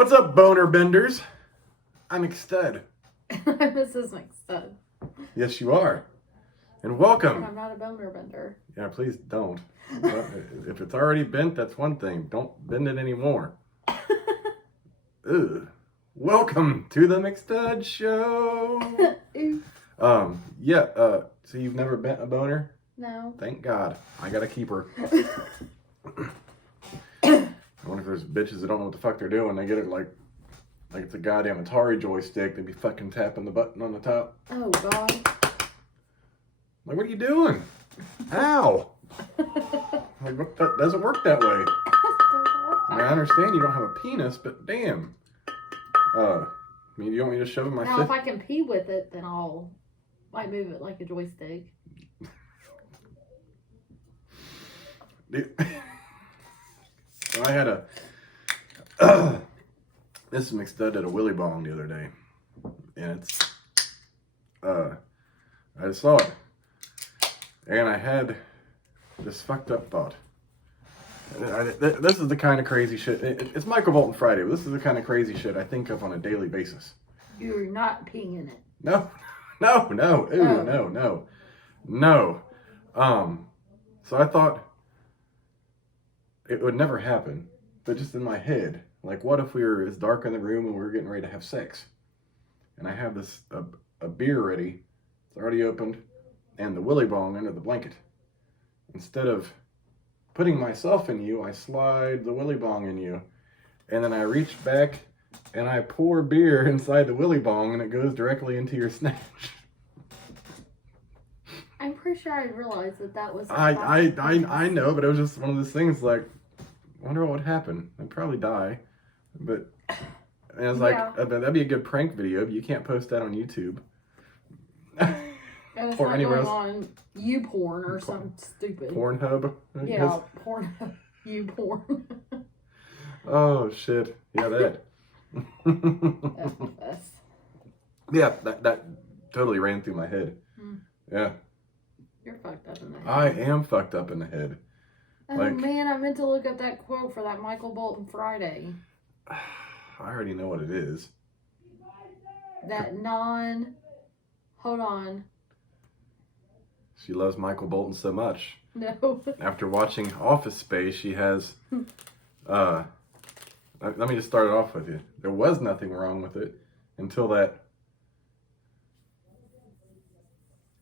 What's up, boner benders? I'm McStud. This is McStud. Yes, you are. And welcome. I'm not a boner bender. Yeah, please don't. If it's already bent, that's one thing. Don't bend it anymore. Ugh. Welcome to the McStud Show. So you've never bent a boner? No. Thank God. I gotta keep her. I wonder if there's bitches that don't know what the fuck they're doing. They get it like it's a goddamn Atari joystick. They be fucking tapping the button on the top. Oh, God. Like, what are you doing? Ow! Like, that doesn't work that way. I mean, I understand you don't have a penis, but damn. I mean, you want me to shove my Now, if I can pee with it, then might move it like a joystick. So I had this McStud did a willy bong the other day, and I saw it, and I had this fucked up thought. This is the kind of crazy shit. It's Michael Bolton Friday, but this is the kind of crazy shit I think of on a daily basis. You're not peeing in it. No. Ooh, no. So I thought it would never happen, but just in my head, like, what if it's dark in the room and we were getting ready to have sex, and I have a beer ready, it's already opened, and the willy bong under the blanket. Instead of putting myself in you, I slide the willy bong in you, and then I reach back and I pour beer inside the willy bong, and it goes directly into your snatch. I'm pretty sure I realized that was. I know, but it was just one of those things. Like, I wonder what would happen. I'd probably die, but and I was like, yeah. That'd be a good prank video. But you can't post that on YouTube. And it's or anywhere else. On YouPorn or something stupid. Pornhub. Yeah, Pornhub. YouPorn. Oh shit! Yeah, that. Yeah, that totally ran through my head. Yeah. You're fucked up in the head. I am fucked up in the head. Oh man, I meant to look up that quote for that Michael Bolton Friday. I already know what it is. Hold on. She loves Michael Bolton so much. No. After watching Office Space, she has, let me just start it off with you. There was nothing wrong with it until that,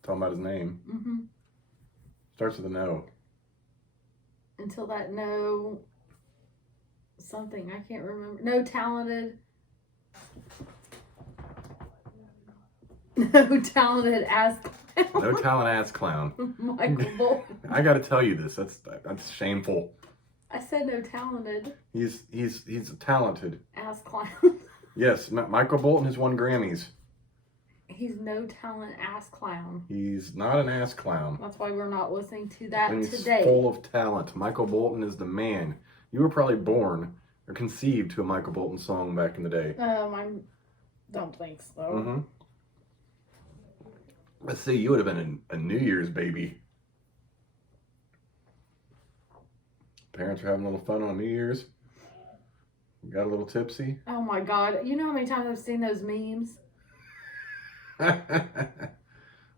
talking about his name. Mm-hmm. Starts with a no. Until that no, something, I can't remember. No talented ass clown. No talent ass clown. Michael Bolton. I gotta tell you this, that's shameful. I said no talented. He's talented. Ass clown. Yes, Michael Bolton has won Grammys. He's no talent ass clown. He's not an ass clown. That's why we're not listening to that and today. He's full of talent. Michael Bolton is the man. You were probably born or conceived to a Michael Bolton song back in the day. I don't think so. Mm-hmm. Let's see, you would have been a New Year's baby. Parents are having a little fun on New Year's. Got a little tipsy. Oh my God. You know how many times I've seen those memes?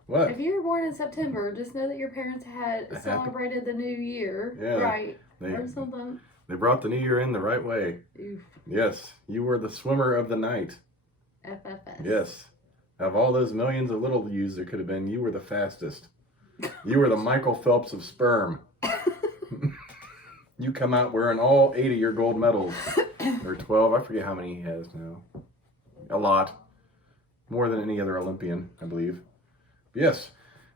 What? If you were born in September, just know that your parents had celebrated the new year. Yeah, right. Or something. They brought the new year in the right way. Oof. Yes. You were the swimmer of the night. FFS. Yes. Of all those millions of little yous there could have been, you were the fastest. You were the Michael Phelps of sperm. You come out wearing all 8 of your gold medals. Or 12. I forget how many he has now. A lot. More than any other Olympian, I believe. Yes.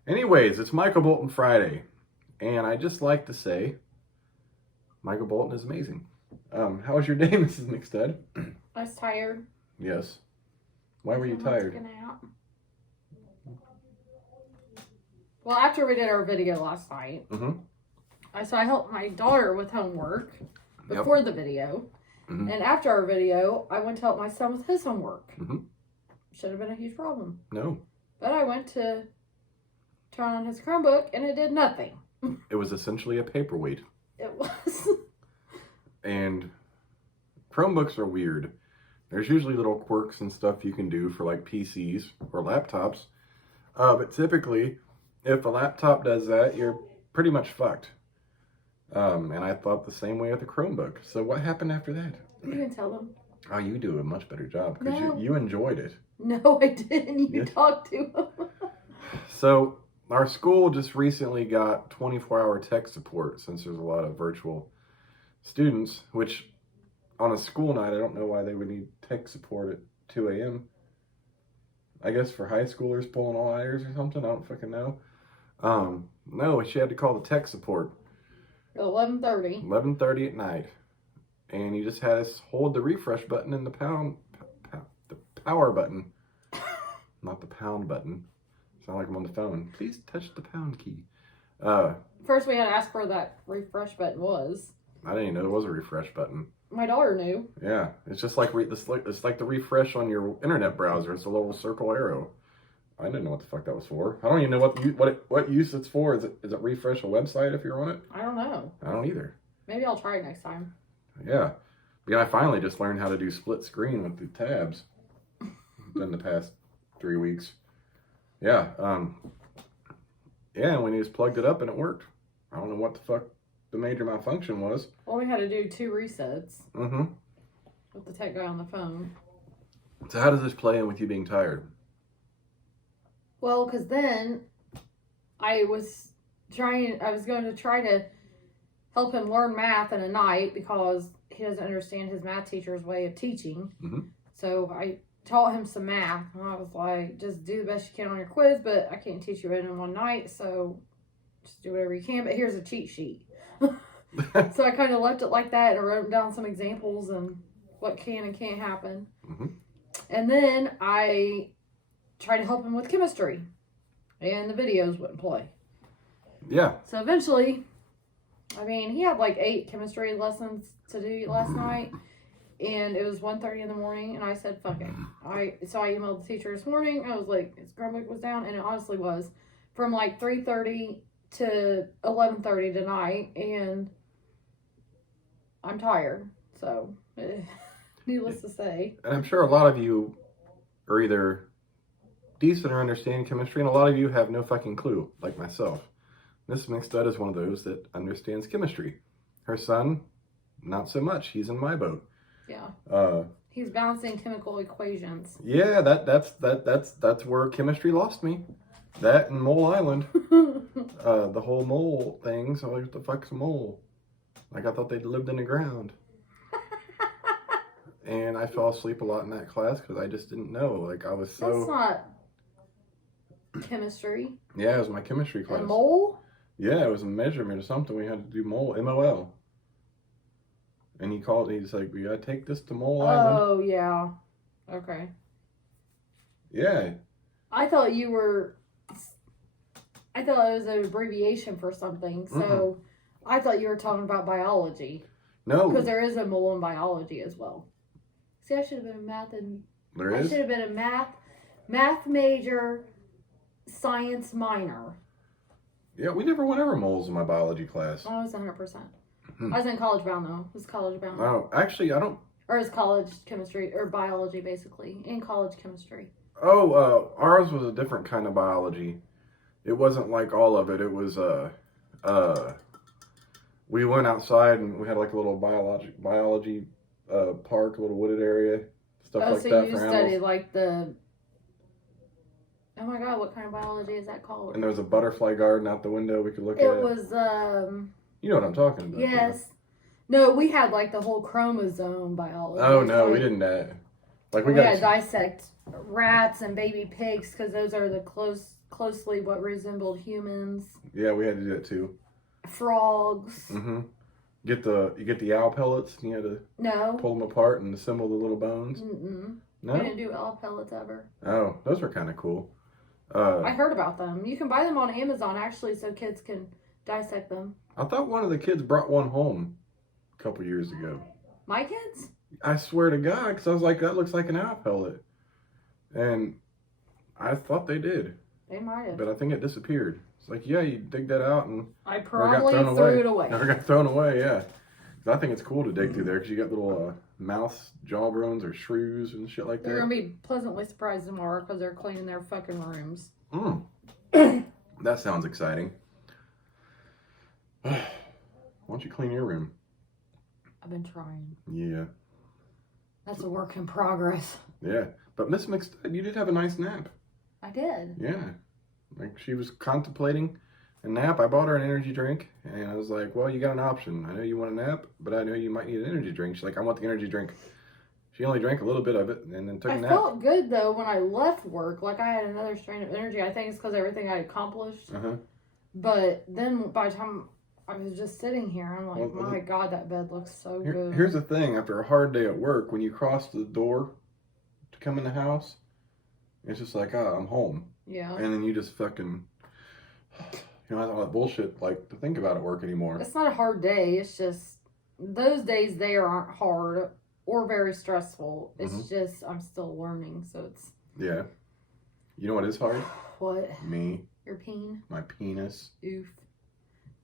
Anyways, it's Michael Bolton Friday. And I just like to say, Michael Bolton is amazing. How was your day, Mrs. McStud? I was tired. Yes. Why were you tired? Well, after we did our video last night, so I helped my daughter with homework before the video. Mm-hmm. And after our video, I went to help my son with his homework. Mm-hmm. Should have been a huge problem. No. But I went to turn on his Chromebook, and it did nothing. It was essentially a paperweight. It was. And Chromebooks are weird. There's usually little quirks and stuff you can do for like PCs or laptops. But typically, if a laptop does that, you're pretty much fucked. And I thought the same way with the Chromebook. So what happened after that? You can tell them. Oh, you do a much better job because No. you enjoyed it. No, I didn't. You talked to them. So our school just recently got 24-hour tech support since there's a lot of virtual students, which on a school night, I don't know why they would need tech support at 2 a.m. I guess for high schoolers pulling all-nighters or something. I don't fucking know. No, she had to call the tech support. 11:30. 11:30 at night. And you just had us hold the refresh button and the power button. Not the pound button. Sound like I'm on the phone. Please touch the pound key. First, we had to ask where that refresh button was. I didn't even know there was a refresh button. My daughter knew. Yeah, it's just like it's like the refresh on your internet browser. It's a little circle arrow. I didn't know what the fuck that was for. I don't even know what use it's for. Is it refresh a website if you're on it? I don't know. I don't either. Maybe I'll try it next time. Yeah. But I finally just learned how to do split screen with the tabs in the past 3 weeks. Yeah. Yeah, and we just plugged it up and it worked. I don't know what the fuck the major malfunction was. Well, we had to do 2 resets. Mm-hmm. With the tech guy on the phone. So how does this play in with you being tired? Well, because then I was going to try to help him learn math in a night because he doesn't understand his math teacher's way of teaching. Mm-hmm. So I taught him some math. And I was like, just do the best you can on your quiz, but I can't teach you it in one night, so just do whatever you can. But here's a cheat sheet. So I kind of left it like that and wrote down some examples and what can and can't happen. Mm-hmm. And then I tried to help him with chemistry, and the videos wouldn't play. Yeah. So eventually, I mean, he had like 8 chemistry lessons to do last night, and it was 1:30 in the morning, and I said, fuck it. So I emailed the teacher this morning. I was like, his Chromebook was down, and it honestly was from like 3:30 to 11:30 tonight, and I'm tired. So, needless to say. And I'm sure a lot of you are either decent or understand chemistry, and a lot of you have no fucking clue, like myself. Miss McStud is one of those that understands chemistry. Her son, not so much. He's in my boat. Yeah. He's balancing chemical equations. Yeah, that's where chemistry lost me. That and Mole Island. The whole mole thing. So what the fuck's a mole? Like I thought they lived in the ground. And I fell asleep a lot in that class because I just didn't know. Like I was so. That's not chemistry. Yeah, it was my chemistry class. A mole? Yeah, it was a measurement or something. We had to do mole, MOL. And he called. He's like, "We gotta take this to Mole Island." Oh yeah. Okay. Yeah. I thought it was an abbreviation for something. So I thought you were talking about biology. No. Because there is a mole in biology as well. See, I should have been I should have been a math major, science minor. Yeah, we never went over moles in my biology class. I was 100%. I was in college bound though. It was college bound. Oh, actually, I don't. Or it's college chemistry or biology basically in college chemistry. Oh, ours was a different kind of biology. It wasn't like all of it. It was we went outside and we had like a little biology park, a little wooded area, stuff like so that you for studied animals. like the. Oh my God! What kind of biology is that called? And there was a butterfly garden out the window. We could look at it. It was You know what I'm talking about? Yes. No, we had like the whole chromosome biology. Oh no, we didn't. Like we had to dissect rats and baby pigs because those are the closely what resembled humans. Yeah, we had to do that too. Frogs. Mm-hmm. You get the owl pellets. And you had to pull them apart and assemble the little bones. Mm-mm. No, we didn't do owl pellets ever. Oh, those were kind of cool. I heard about them. You can buy them on Amazon actually, so kids can dissect them. I thought one of the kids brought one home a couple years ago. My kids? I swear to God, because I was like, that looks like an owl pellet. And I thought they did. They might have. But I think it disappeared. It's like, yeah, you dig that out and... I probably threw it away. Never got thrown away, yeah. 'Cause I think it's cool to dig through there because you got little mouse jawbones or shrews and shit like They're that. gonna be pleasantly surprised tomorrow because they're cleaning their fucking rooms. That sounds exciting. Why don't you clean your room? I've been trying. Yeah. That's a work in progress. Yeah. But Miss McStud, you did have a nice nap. I did. Yeah. Like, she was contemplating a nap. I bought her an energy drink, and I was like, well, you got an option. I know you want a nap, but I know you might need an energy drink. She's like, I want the energy drink. She only drank a little bit of it and then took a nap. I felt good, though, when I left work. Like, I had another strain of energy. I think it's because everything I accomplished. Uh-huh. But then by the time I was just sitting here, I'm like, my God, that bed looks so good. Here's the thing. After a hard day at work, when you cross the door to come in the house, it's just like, oh, I'm home. Yeah. And then you just fucking, you know, all that bullshit, like, to think about at work anymore. It's not a hard day. It's just, those days there aren't hard or very stressful. It's just, I'm still learning, so it's... Yeah. You know what is hard? What? Me. Your peen? My penis. Oof.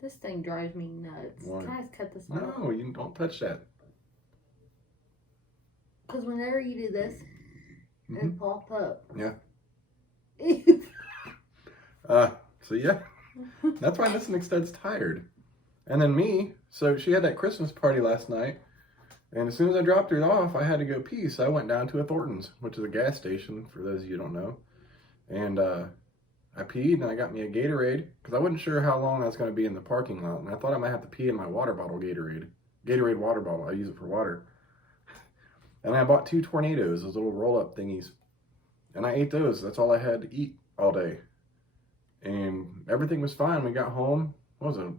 This thing drives me nuts. What? Can I just cut this off? No, you don't touch that. Because whenever you do this, it pops up. Yeah. Ew. So yeah, that's why Miss McStud's tired. And then me, so she had that Christmas party last night, and as soon as I dropped her off, I had to go pee, so I went down to a Thornton's, which is a gas station, for those of you who don't know. And I peed, and I got me a Gatorade, because I wasn't sure how long I was going to be in the parking lot, and I thought I might have to pee in my water bottle Gatorade water bottle. I use it for water. And I bought 2 Tornadoes, those little roll-up thingies. And I ate those. That's all I had to eat all day. And everything was fine. We got home. What was it? A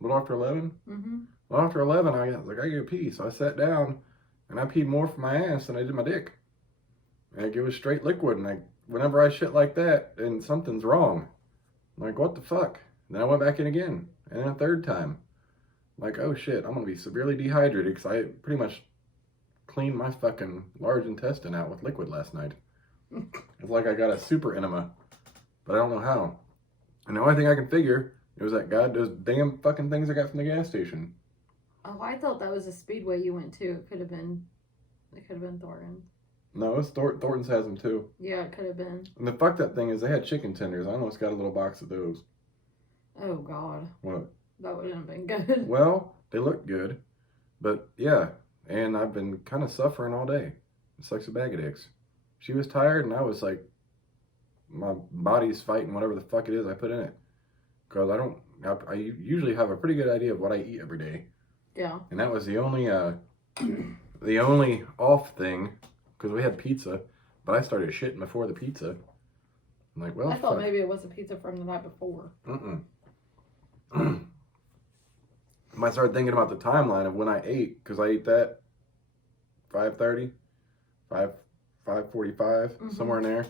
little after 11? Mm-hmm. A little after 11, I was like, I gotta pee. So I sat down, and I peed more from my ass than I did my dick. Like, it was straight liquid. And whenever I shit like that, and something's wrong. I'm like, what the fuck? And then I went back in again. And then a third time. I'm like, oh shit, I'm gonna be severely dehydrated because I pretty much cleaned my fucking large intestine out with liquid last night. It's like I got a super enema, but I don't know how. And the only thing I can figure was that those damn fucking things I got from the gas station. Oh, I thought that was a Speedway you went to. It could have been Thornton. No, it's Thornton's has them too. Yeah, it could have been. And the fucked up thing is they had chicken tenders. I almost got a little box of those. Oh, God. What? That wouldn't have been good. Well, they look good, but yeah. And I've been kind of suffering all day. It's like a bag of dicks. She was tired, and I was like, my body's fighting whatever the fuck it is I put in it. Because I usually have a pretty good idea of what I eat every day. Yeah. And that was the only off thing, because we had pizza, but I started shitting before the pizza. I'm like, well, I thought maybe it was a pizza from the night before. I started thinking about the timeline of when I ate, because I ate that 5:30, 5:45, somewhere in there.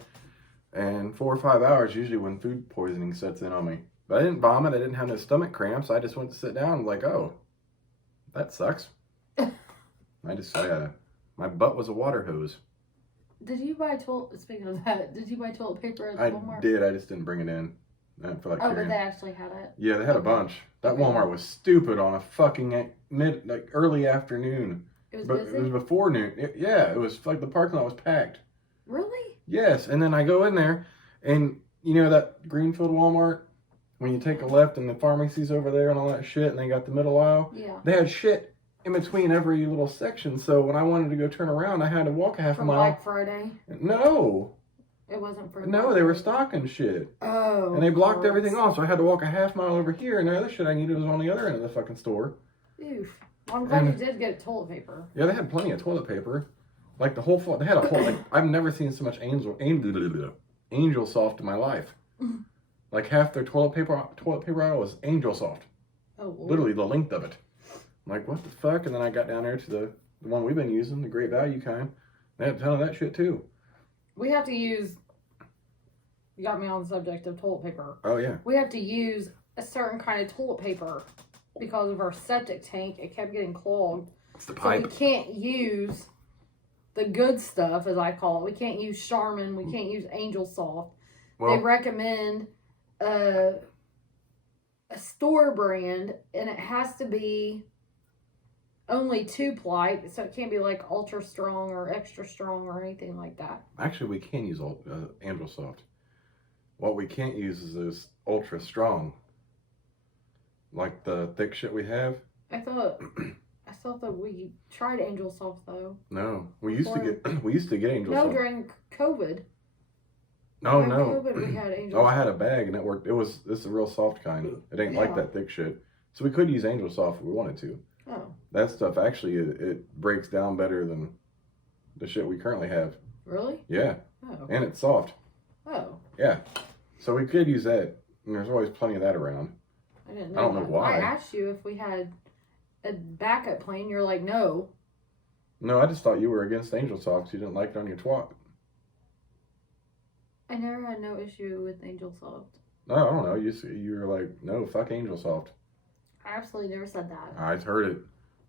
And 4 or 5 hours usually when food poisoning sets in on me. But I didn't vomit, I didn't have no stomach cramps, I just went to sit down and like, oh, that sucks. My butt was a water hose. Did you buy speaking of that, did you buy toilet paper at Walmart? I did, I just didn't bring it in. I didn't feel like carrying. But they actually had it? Yeah, they had a bunch. That Walmart was stupid on a fucking early afternoon. It was But busy? it was before noon. It was like the parking lot was packed. Really? Yes, and then I go in there, and you know that Greenfield Walmart? When you take a left and the pharmacy's over there and all that shit, and they got the middle aisle? Yeah. They had shit in between every little section, so when I wanted to go turn around, I had to walk a half a mile. Black Friday? No. It wasn't for... No, they were stocking shit. Oh. And they blocked everything off, so I had to walk a half mile over here, and the other shit I needed was on the other end of the fucking store. Oof. Well, I'm glad you did get toilet paper. Yeah, they had plenty of toilet paper. Like the whole, they had a whole, like, I've never seen so much Angel Soft in my life. Like half their toilet paper aisle was Angel Soft. Oh, Lord. Literally the length of it. I'm like, what the fuck? And then I got down there to the one we've been using, the Great Value kind. They had a ton of that shit too. We have to use, you got me on the subject of toilet paper. Oh yeah. We have to use a certain kind of toilet paper because of our septic tank. It kept getting clogged. It's the pipe. So we can't use the good stuff, as I call it. We can't use Charmin. We can't use Angel Soft. Well, they recommend a store brand, and it has to be only 2-ply, so it can't be like ultra strong or extra strong or anything like that. Actually, we can use Angel Soft. What we can't use is this ultra strong. Like the thick shit we have. I thought that we tried Angel Soft though. No, we used to get Angel Soft. No, during COVID. Oh during no. COVID, we had Angel Soft. I had a bag and it worked. This is a real soft kind. It ain't like that thick shit. So we could use Angel Soft if we wanted to. Oh. That stuff actually it breaks down better than the shit we currently have. Really? Yeah. Oh. And it's soft. Oh. Yeah. So we could use that. And there's always plenty of that around. I didn't know. I don't know why. I asked you if we had a backup plan. You're like, no. No, I just thought you were against Angel Soft. You didn't like it on your twat. I never had no issue with Angel Soft. No, I don't know. You were like, no, fuck Angel Soft. I absolutely never said that. I heard it.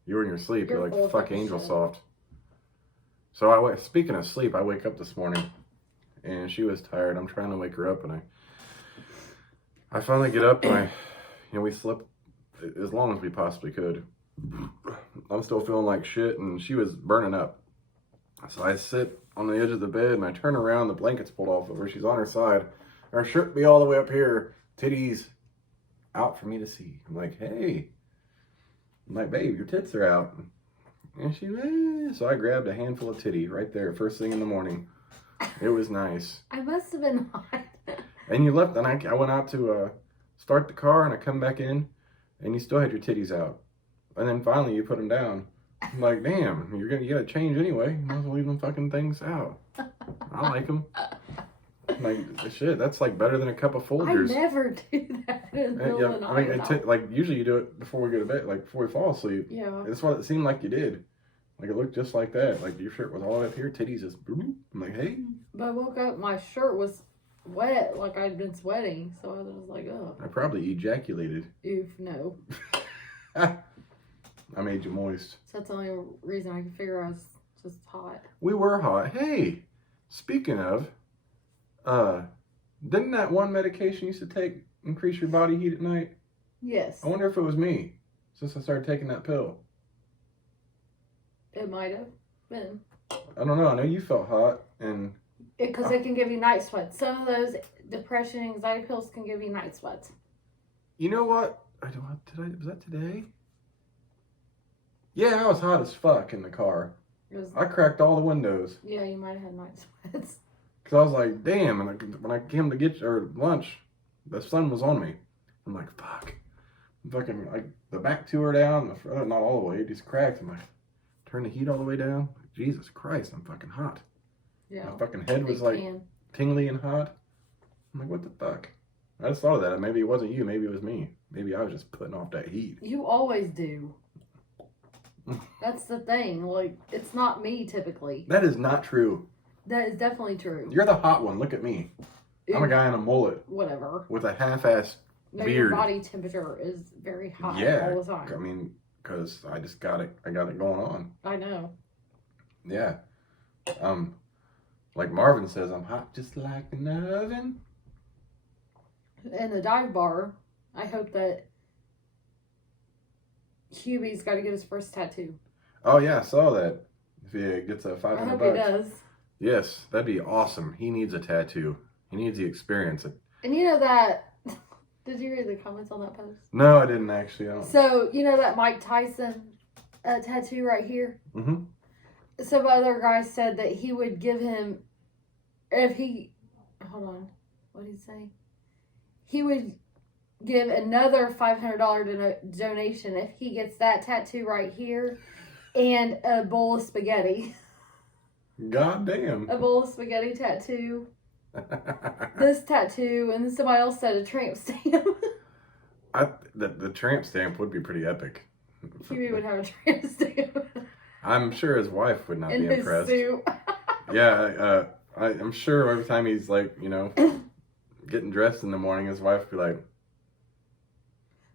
You were in your sleep. You're like, fuck Angel shit. Soft. So speaking of sleep, I wake up this morning and she was tired. I'm trying to wake her up and I finally get up and we slept as long as we possibly could. I'm still feeling like shit and she was burning up. So I sit on the edge of the bed and I turn around, the blanket's pulled off of her. She's on her side. Her shirt be all the way up here, titties out for me to see. I'm like, hey. I'm like, babe, your tits are out. And she, So I grabbed a handful of titty right there, first thing in the morning. It was nice. I must have been hot. And you left, and I went out to start the car, and I come back in, and you still had your titties out. And then finally you put them down. I'm like, damn, you gotta change anyway. You might as well leave them fucking things out. I like them. Like, shit, that's like better than a cup of Folgers. I never do that in the middle of the night. Like, usually you do it before we go to bed, like before we fall asleep. Yeah. That's what it seemed like you did. Like, it looked just like that. Like, your shirt was all up here, titties just, I'm like, hey. But I woke up, my shirt was wet, like I'd been sweating, so I was like, oh. I probably ejaculated. Oof, no. I made you moist. So that's the only reason I could figure I was just hot. We were hot. Hey, speaking of, didn't that one medication you used to take increase your body heat at night? Yes. I wonder if it was me, since I started taking that pill. It might have been. I don't know. I know you felt hot, and... Because it can give you night sweats. Some of those depression, anxiety pills can give you night sweats. You know what? Was that today? Yeah, I was hot as fuck in the car. I cracked all the windows. Yeah, you might have had night sweats. Because I was like, damn, and when I came to get lunch, the sun was on me. I'm like, fuck. Fucking, like, the back two are down, the front, not all the way, just cracked. I'm like, turn the heat all the way down. Jesus Christ, I'm fucking hot. Yeah. My fucking head was like tingly and hot. I'm like, what the fuck? I just thought of that. Maybe it wasn't you. Maybe it was me. Maybe I was just putting off that heat. You always do. That's the thing. Like, it's not me typically. That is not true. That is definitely true. You're the hot one. Look at me. I'm a guy in a mullet. Whatever. With a half-ass beard. Your body temperature is very high all the time. I mean, because I just got it. I got it going on. I know. Yeah. Like Marvin says, I'm hot just like an oven. In the dive bar, I hope that Hubie's got to get his first tattoo. Oh yeah, I saw that. If he gets a $500. I hope he does. Yes, that'd be awesome. He needs a tattoo. He needs the experience. And you know that... Did you read the comments on that post? No, I didn't actually. So, you know that Mike Tyson tattoo right here? Mm-hmm. Some other guy said that he would give him... If he... Hold on. What did he say? He would give another $500 donation if he gets that tattoo right here and a bowl of spaghetti. God damn. A bowl of spaghetti tattoo. This tattoo, and then somebody else said a tramp stamp. The tramp stamp would be pretty epic. Huey would have a tramp stamp. I'm sure his wife would not be impressed. In his suit. Yeah, I'm sure every time he's like, getting dressed in the morning, his wife would be like...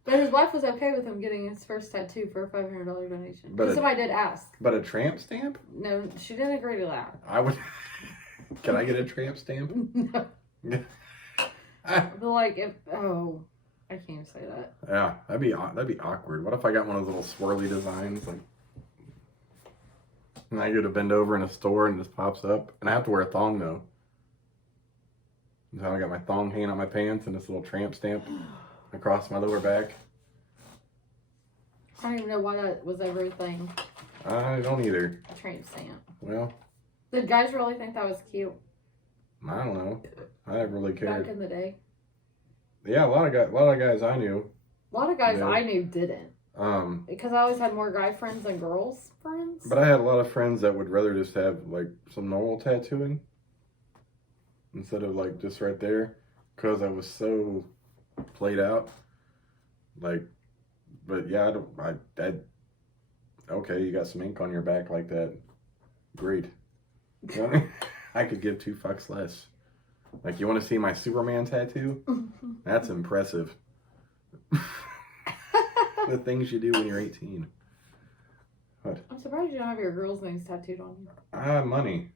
But his wife was okay with him getting his first tattoo for a $500 donation. But somebody did ask. But a tramp stamp? No, she didn't agree to that. I would... Can I get a tramp stamp? No. But like, if... Oh, I can't say that. Yeah, that'd be awkward. What if I got one of those little swirly designs? Like, And I go to bend over in a store and it just pops up. And I have to wear a thong though. So I got my thong hanging on my pants and this little tramp stamp across my lower back. I don't even know why that was ever a thing. I don't either. A tramp stamp. Well. Did guys really think that was cute? I don't know. I never really cared. Back in the day. Yeah, a lot of guys I knew. A lot of guys I knew didn't. Because I always had more guy friends than girls friends. But I had a lot of friends that would rather just have like some normal tattooing instead of like just right there, because I was so played out. Like, but yeah, okay, you got some ink on your back like that. Great. You know what I mean? I could give 2 fucks less. Like, you want to see my Superman tattoo? That's impressive. The things you do when you're 18. What? I'm surprised you don't have your girl's names tattooed on you. Money.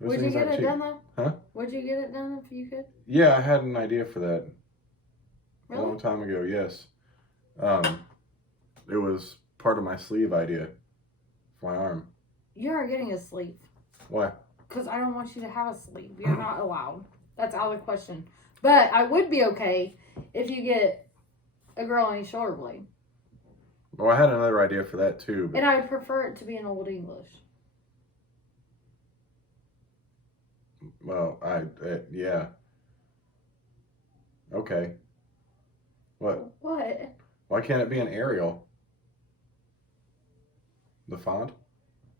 Those Would you get it cheap. done though? Huh? Would you get it done if you could? Yeah, I had an idea for that. Really? A long time ago, yes. It was part of my sleeve idea for my arm. You are getting a sleeve. Why? Because I don't want you to have a sleeve. You're not allowed. That's out of the question. But I would be okay if you get a girl on your shoulder blade. Well, I had another idea for that too. But... And I would prefer it to be in Old English. Well, yeah. Okay. What? What? Why can't it be an Arial? The font?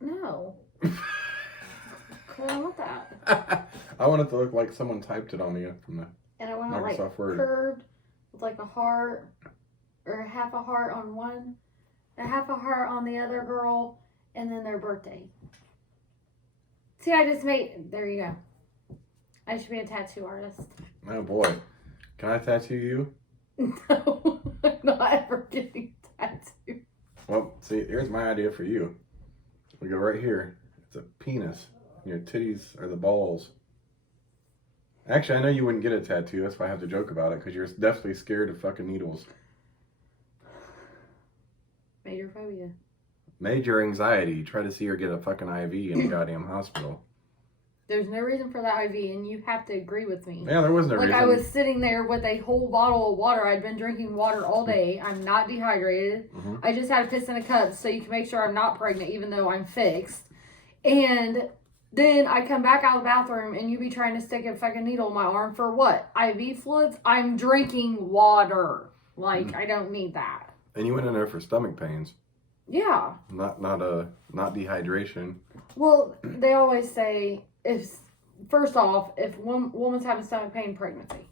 No. I don't want that. I want it to look like someone typed it on me from the And I want it Microsoft like Word. curved with like a heart or a half a heart on one, a half a heart on the other girl, and then their birthday. See, there you go. I should be a tattoo artist. Oh boy. Can I tattoo you? No, I'm not ever getting tattooed. Well, see, here's my idea for you. We go right here. It's a penis. Your titties are the balls. Actually, I know you wouldn't get a tattoo. That's why I have to joke about it, because you're definitely scared of fucking needles. Major phobia. Major anxiety. Try to see her get a fucking IV in a goddamn hospital. There's no reason for that IV, and you have to agree with me. Yeah, there was no reason. Like, I was sitting there with a whole bottle of water. I'd been drinking water all day. I'm not dehydrated. Mm-hmm. I just had to piss in a cup so you can make sure I'm not pregnant, even though I'm fixed. And then I come back out of the bathroom, and you be trying to stick a fucking needle in my arm for what? IV fluids? I'm drinking water. Like, I don't need that. And you went in there for stomach pains. Yeah. Not dehydration. Well, they always say, first off, if one woman's having stomach pain, pregnancy.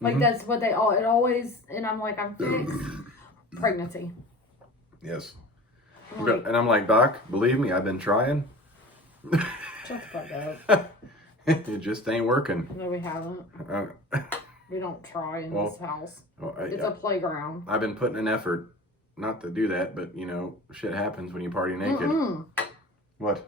Like, that's what it always, and I'm like, I'm fixed. Pregnancy. Yes. Like, and I'm like, Doc, believe me, I've been trying. shut the fuck up. It just ain't working. No, we haven't. We don't try in this house. It's a playground. I've been putting an effort not to do that, but, you know, shit happens when you party naked. What?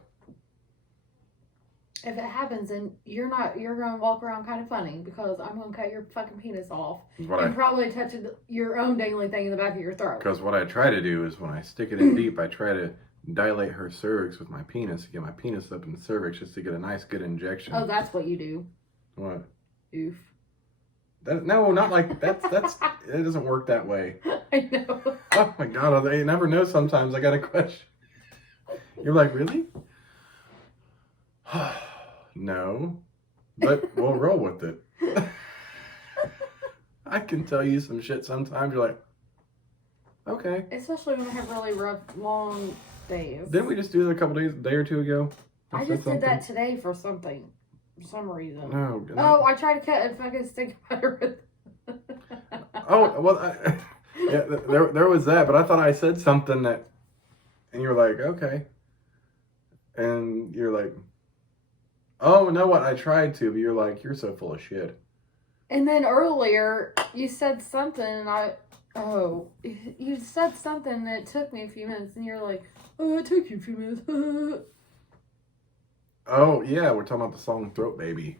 If it happens, then you're going to walk around kind of funny, because I'm going to cut your fucking penis off. And probably touch your own dangly thing in the back of your throat. Because what I try to do is when I stick it in deep, I try to dilate her cervix with my penis, to get my penis up in the cervix just to get a nice good injection. Oh, that's what you do. What? Oof. No, not like that's it doesn't work that way. I know. Oh my god, I never know sometimes. I got a question. You're like, really? No. But we'll roll with it. I can tell you some shit sometimes. You're like, okay. Especially when I have really rough, long days. Didn't we just do it a day or two ago? I just did that today for something. For some reason. No. Oh, I tried to cut a fucking stick butter with. Oh, well, yeah, there was that, but I thought I said something that, and you're like, okay. And you're like, oh, no, what? I tried to, but you're like, you're so full of shit. And then earlier, you said something, and you said something that took me a few minutes, and you're like, oh, it took you a few minutes. Oh, yeah, we're talking about the song Throat Baby.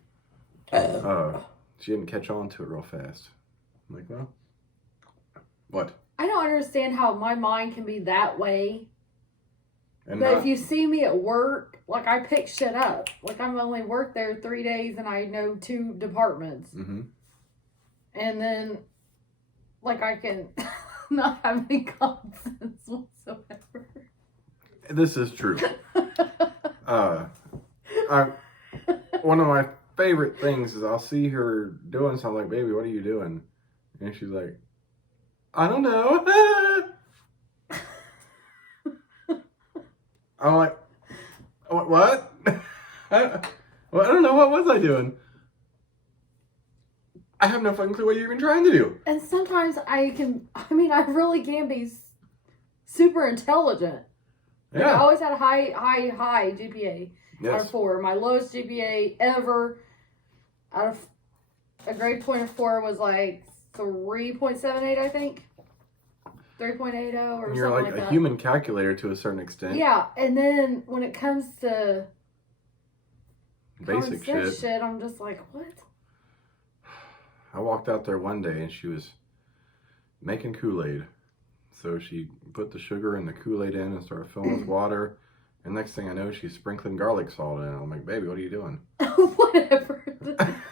She didn't catch on to it real fast. I'm like, well, what? I don't understand how my mind can be that way But if you see me at work, like I pick shit up. Like I'm only worked there 3 days and I know 2 departments. Mm-hmm. And then, like I can not have any confidence whatsoever. This is true. One of my favorite things is I'll see her doing something like, baby, what are you doing? And she's like, I don't know. I'm like, what? I don't know. What was I doing? I have no fucking clue what you're even trying to do. And sometimes I really can be super intelligent. Yeah. Like I always had a high GPA. Yes. Out of 4. My lowest GPA ever out of a grade point of 4 was like 3.78, I think. 3.80 or something like that. You're like a human calculator to a certain extent. Yeah, and then when it comes to basic shit, I'm just like, what? I walked out there one day and she was making Kool-Aid. So she put the sugar and the Kool-Aid in and started filling with water. And next thing I know, she's sprinkling garlic salt in it. I'm like, baby, what are you doing? Whatever.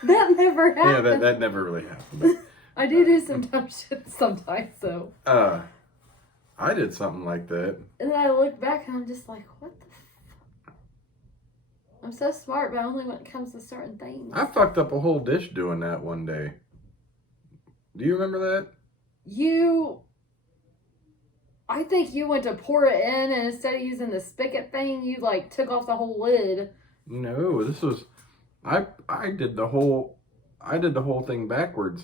That never happened. Yeah, that never really happened. But, I do some dumb shit sometimes, so. I did something like that. And then I look back and I'm just like, what the fuck? I'm so smart, but only when it comes to certain things. I fucked up a whole dish doing that one day. Do you remember that? I think you went to pour it in, and instead of using the spigot thing, you like took off the whole lid. No, this was, I did the whole thing backwards,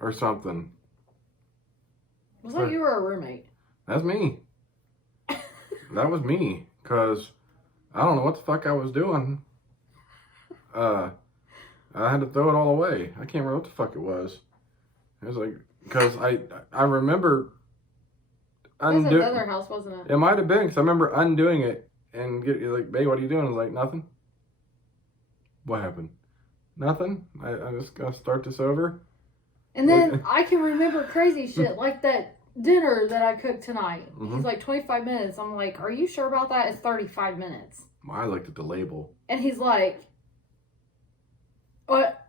or something. Was that you or a roommate? That's me. That was me, cause I don't know what the fuck I was doing. I had to throw it all away. I can't remember what the fuck it was. It was like, cause I remember. It was at the other house, wasn't it? It might have been, because I remember undoing it and like, babe, what are you doing? I was like, nothing. What happened? Nothing. I just gotta start this over. And then I can remember crazy shit like that dinner that I cooked tonight. Mm-hmm. He's like 25 minutes. I'm like, are you sure about that? It's 35 minutes. Well, I looked at the label. And he's like,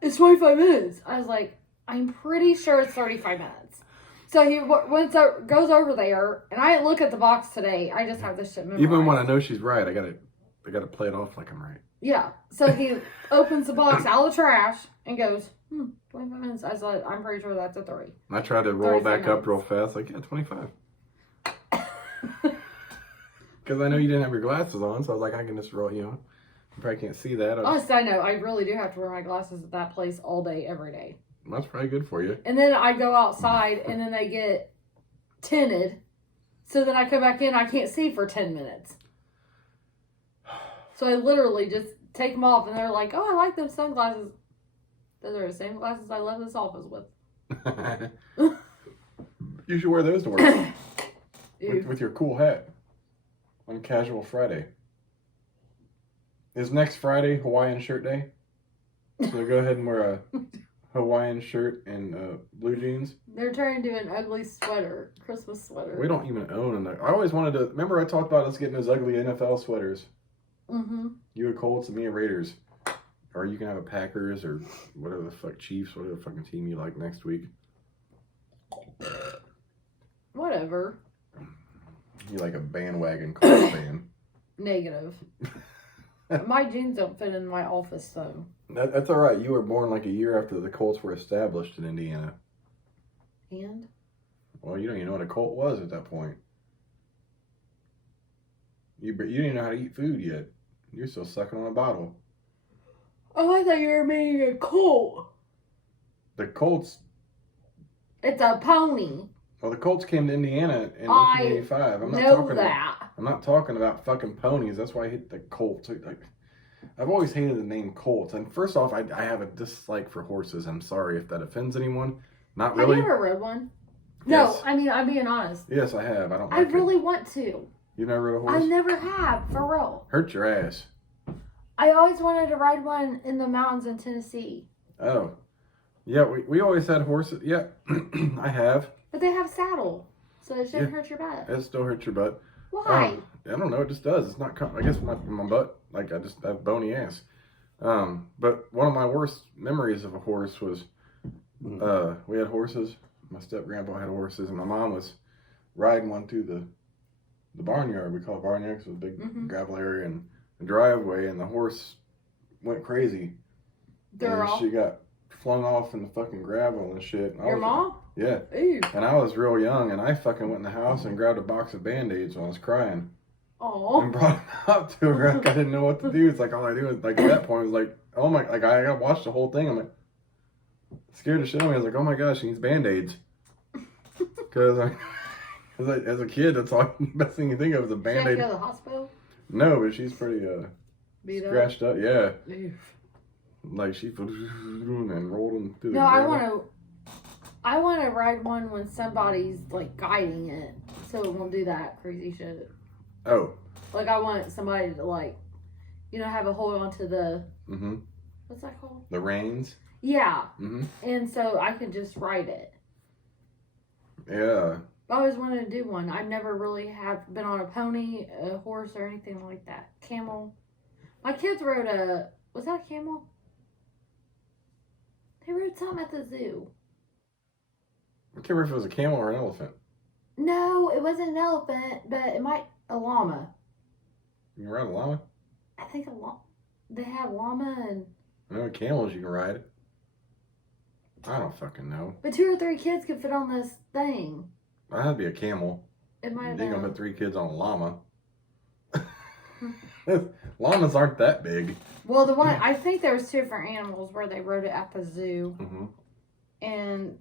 it's 25 minutes. I was like, I'm pretty sure it's 35 minutes. So he goes over there, and I didn't look at the box today. I just have this shit memorized. Even when I know she's right, I gotta play it off like I'm right. Yeah. So he opens the box out of the trash and goes, 25 minutes. I was like, I'm pretty sure that's a 3. And I tried to roll back up real fast, like, yeah, 25. Because I know you didn't have your glasses on, so I was like, I can just roll, you probably can't see that. Honestly, I know. I really do have to wear my glasses at that place all day, every day. That's probably good for you. And then I go outside, and then they get tinted. So then I come back in, I can't see for 10 minutes. So I literally just take them off, and they're like, oh, I like them sunglasses. Those are the same glasses I left this office with. You should wear those to work. with your cool hat. On Casual Friday. Is next Friday Hawaiian shirt day? So go ahead and wear a Hawaiian shirt and blue jeans. They're turning to an ugly sweater, Christmas sweater. We don't even own an. I always wanted to. Remember, I talked about us getting those ugly NFL sweaters. Mm-hmm. You a Colts and me a Raiders, or you can have a Packers or whatever the fuck Chiefs, whatever the fucking team you like next week. Whatever. You like a bandwagon Colts fan? Negative. My jeans don't fit in my office, though. That's all right. You were born like a year after the Colts were established in Indiana. And? Well, you don't even know what a Colt was at that point. You didn't even know how to eat food yet. You're still sucking on a bottle. Oh, I thought you were meaning a colt. The Colts. It's a pony. Well, the Colts came to Indiana in 1985. I'm not talking about fucking ponies. That's why I hate the Colts. I've always hated the name Colts. And first off, I have a dislike for horses. I'm sorry if that offends anyone. Not really. Have you ever rode one? Yes. No, I mean, I'm being honest. Yes, I have. I really want to. You've never rode a horse? I never have, for real. Hurt your ass. I always wanted to ride one in the mountains in Tennessee. Oh. Yeah, we always had horses. Yeah, I have. But they have saddle, so it shouldn't hurt your butt. It still hurts your butt. Why? I don't know. It just does. It's not. I guess my butt. Like I just have bony ass. But one of my worst memories of a horse was, we had horses. My step grandpa had horses, and my mom was riding one through the barnyard. We call it barnyard because it was a big gravel area and a driveway, and the horse went crazy. She got flung off in the fucking gravel and shit. Your mom? Yeah. Ew. And I was real young, and I fucking went in the house and grabbed a box of Band-Aids when I was crying. Aww. And brought them up to her. Like, I didn't know what to do. It's like all I do is like at that point it was like, oh my, like I got watched the whole thing. I'm like scared the shit out of me. I was like, oh my gosh, she needs Band-Aids. Because as a kid, that's all the best thing you think of is a Band-Aid. Did you go to the hospital? No, but she's pretty scratched up. Yeah. Ew. Like she and rolled through the No, I want to ride one when somebody's like guiding it, so it won't do that crazy shit. Oh. Like I want somebody to like, have a hold on to the. What's that called? The reins. Yeah. And so I could just ride it. Yeah. I always wanted to do one. I never really have been on a pony, a horse, or anything like that. Camel. My kids rode was that a camel? They rode something at the zoo. I can't remember if it was a camel or an elephant. No, it wasn't an elephant, but a llama. You can ride a llama? I think they have llama and... I know camels you can ride. I don't fucking know. But 2 or 3 kids could fit on this thing. I had to be a camel. It might have You ain't been. gonna put 3 kids on a llama. Llamas aren't that big. Well, the one, I think there was 2 different animals where they rode it at the zoo. And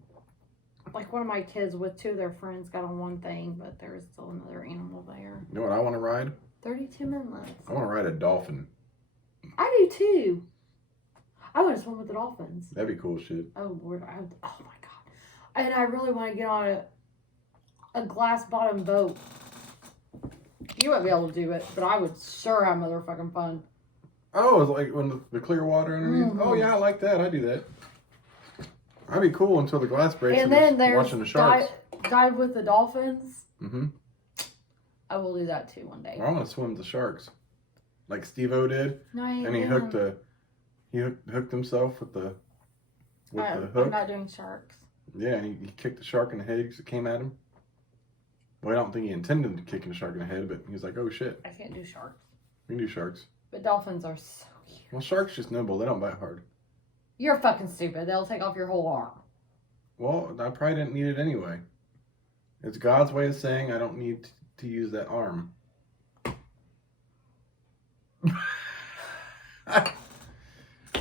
like one of my kids with 2 of their friends got on one thing, but there was still another animal there. You know what I want to ride? 32 minutes. I want to ride a dolphin. I do too. I want to swim with the dolphins. That'd be cool shit. Oh Lord, oh my God. And I really want to get on a glass bottom boat. You wouldn't be able to do it, but I would sure have motherfucking fun. Oh, it's like when the clear water underneath. Oh yeah, I like that. I do that. I'd be cool until the glass breaks and then there's watching the sharks. Dive with the dolphins. Mm-hmm. I will do that too one day. I want to swim with the sharks, like Steve-O did. No, and he hooked himself with the hook. I'm not doing sharks. Yeah, and he kicked the shark in the head because it came at him. Well, I don't think he intended to kick the shark in the head, but he was like, "Oh shit." I can't do sharks. We can do sharks. But dolphins are so cute. Well, sharks just nimble. They don't bite hard. You're fucking stupid. They'll take off your whole arm. Well, I probably didn't need it anyway. It's God's way of saying I don't need to use that arm.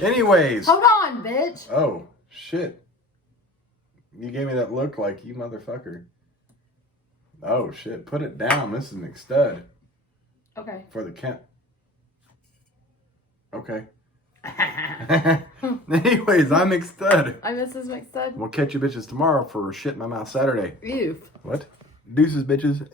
Anyways. Hold on, bitch. Oh, shit. You gave me that look like, you motherfucker. Oh, shit. Put it down. This is McStud. Okay. For the Kent. Okay. Anyways, I'm McStud. I'm Mrs. McStud. We'll catch you bitches tomorrow for Shit in My Mouth Saturday. Ew. What? Deuces, bitches.